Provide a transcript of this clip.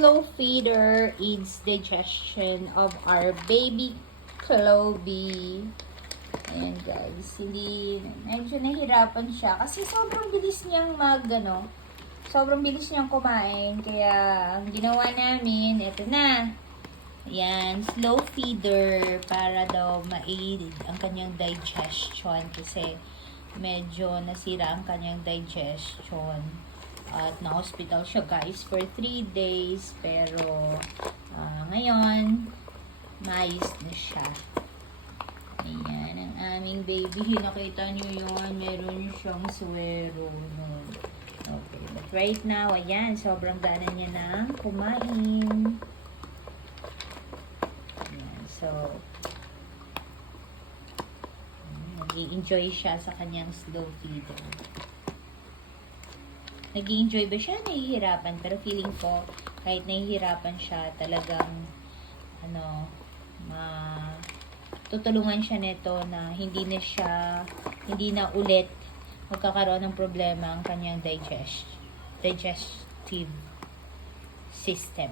Slow feeder aids digestion of our baby Chloe. Ayan guys, medyo nahirapan siya kasi sobrang bilis niyang sobrang bilis niyang kumain. Kaya, ang ginawa namin, eto na. Ayan, slow feeder para daw ma-aid ang kanyang digestion kasi medyo nasira ang kanyang digestion. At na-hospital siya guys for 3 days. Pero, ngayon, maayos na siya. Ayan, ang aming baby. Nakita niyo yun. Meron siyang suwero. Okay, but right now, ayan, sobrang gana niya ng kumain. Ayan, so, nag-i-enjoy siya sa kanyang slow feeder. Nag-i-enjoy ba siya? Nahihirapan. Pero feeling ko, kahit nahihirapan siya, talagang, tutulungan siya nito na hindi na ulit magkakaroon ng problema ang kanyang digestive system.